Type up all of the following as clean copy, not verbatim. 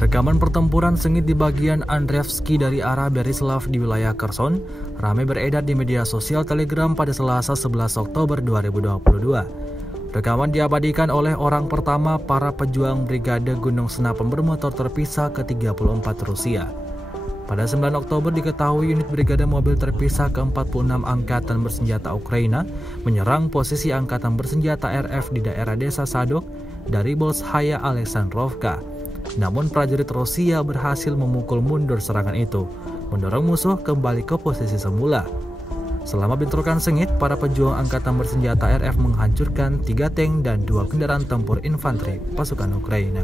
Rekaman pertempuran sengit di bagian Andreevsky dari arah Berislav di wilayah Kherson ramai beredar di media sosial Telegram pada Selasa 11 Oktober 2022. Rekaman diabadikan oleh orang pertama para pejuang Brigade Gunung Senapan bermotor terpisah ke-34 Rusia. Pada 9 Oktober diketahui unit Brigade Mobil terpisah ke-46 Angkatan Bersenjata Ukraina menyerang posisi Angkatan Bersenjata RF di daerah desa Sadok dari Bolshaya Alexandrovka. Namun prajurit Rusia berhasil memukul mundur serangan itu, mendorong musuh kembali ke posisi semula. Selama bentrokan sengit, para pejuang Angkatan Bersenjata RF menghancurkan 3 tank dan 2 kendaraan tempur infanteri pasukan Ukraina.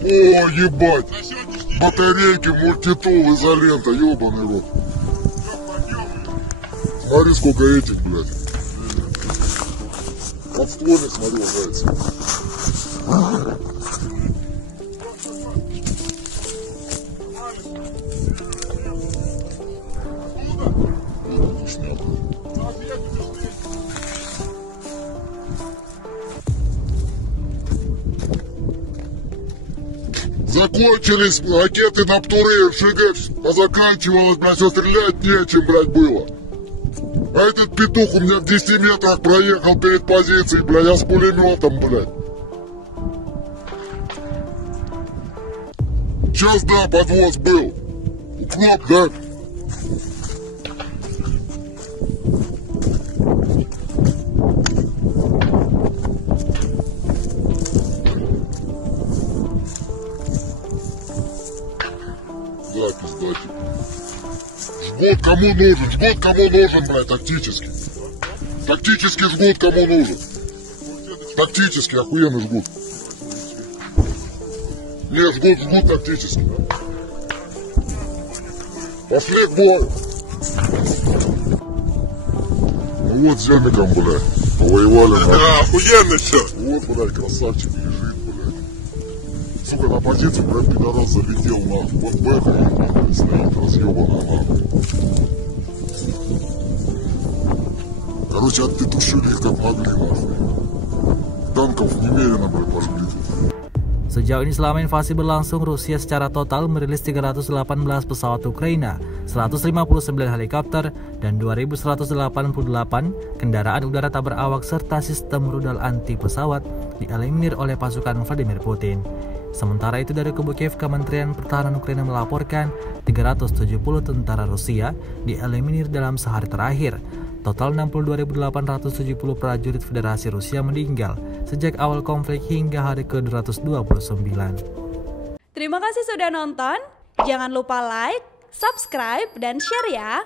О, ебать! Батарейки, мультитул, изолента, ебаный рот. Смотри, сколько этих, блядь. Подствольник, смотри, нравится. Закончились ракеты на Птуры, РШГ позаканчивалось, блядь, все стрелять нечем, блядь, было. А этот петух у меня в 10 метрах проехал перед позицией, блядь, я с пулеметом, блядь. Сейчас, да, подвоз был. Укроп, да? Запись, да, типа. Жгут кому нужен, блядь, тактически. Тактический жгут кому нужен. Тактический, охуенный жгут. Не, жгут тактический. Пошли к бою. Ну вот зельником, блядь, повоевали. Да, охуенно все. Вот, блядь, красавчик лежит, блядь. Сука, на позицию, блядь, пидорас залетел, нахуй. Вот бэха, нахуй, стоит разъебанная, нахуй. Короче, оттушили их как могли, нахуй. Танков немерено, блядь, пожгли. Sejauh ini selama invasi berlangsung, Rusia secara total merilis 318 pesawat Ukraina, 159 helikopter, dan 2.188 kendaraan udara tak berawak serta sistem rudal anti pesawat dieliminir oleh pasukan Vladimir Putin. Sementara itu dari kubu Kiev, Kementerian Pertahanan Ukraina melaporkan 370 tentara Rusia dieliminir dalam sehari terakhir. Total 62.870 prajurit Federasi Rusia meninggal sejak awal konflik hingga hari ke-229. Terima kasih sudah nonton. Jangan lupa like, subscribe, dan share ya.